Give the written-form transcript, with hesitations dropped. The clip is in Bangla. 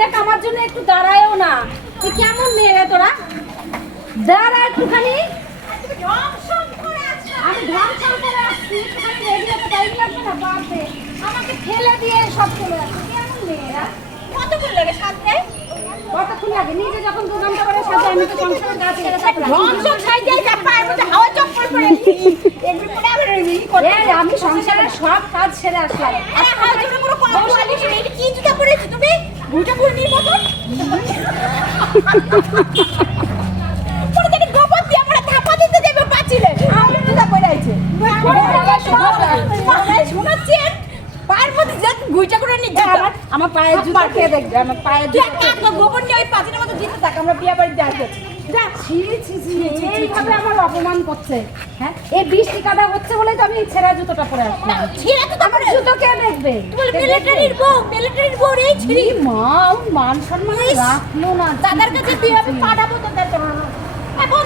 দেখ আমার জন্য একটু দাঁড়ায়ও না। তুই কেমন মেয়ে রে তোরা? দাঁড়া একটুখানি। আমি ঢংসং করে আসছি, একটুখানি রেডি হতে টাইম লাগবে না? বাপরে, আমাকে ফেলে দিয়ে সব চলে আসছে। কেমন মেয়েরা? কতক্ষণ লাগে সাথে? কতক্ষণ লাগে? নিজে যখন 2 ঘন্টা করে সাথে, আমি তো সংসারের কাজ ছেড়ে তারপরে ঢংসং সাইজে যা পায়ের মধ্যে হাওয়া চপ্পল পড়ে এগুলো পরে আবার এই করে আমি সংসারের সব কাজ ছেড়ে আসলাম। আরে হাওয়া চপ্পল পুরো কম বসে গেছে। এটা কি জুতা পরেছো তুমি? বুটা বুড়ির মতন পুরো দেখি গোবর দিয়ে আমরা থাপা দিতে দেবে পাচিলে। আমি জুতা পরে আইছে শোনাচ্ছেন পায়ের মধ্যে যে গুইটা করে নি জুতা। আমার পায়ের জুতা কে দেখবে? আমার পায়ের জুতা কে তুই গোবর নিয়ে ওই পাচিলের মতো দিতে থাক। আমরা বিয়ে বাড়িতে আসবো। যা, ছি ছি ছি, এইভাবে আমার অপমান করছে। হ্যাঁ, এই বৃষ্টি কাদা হচ্ছে বলে তো আমি এই ছেঁড়া জুতোটা পরে আসলাম। ছিঁড়া তো আমার জুতো কে দেখবে? তুই মিলিটারির বউ এই ছিঁড়ি এই মা, ওর মান সম্মান রাখলো না। দাদার কাছে বিয়ে হবে পাঠাবো তো তার এখন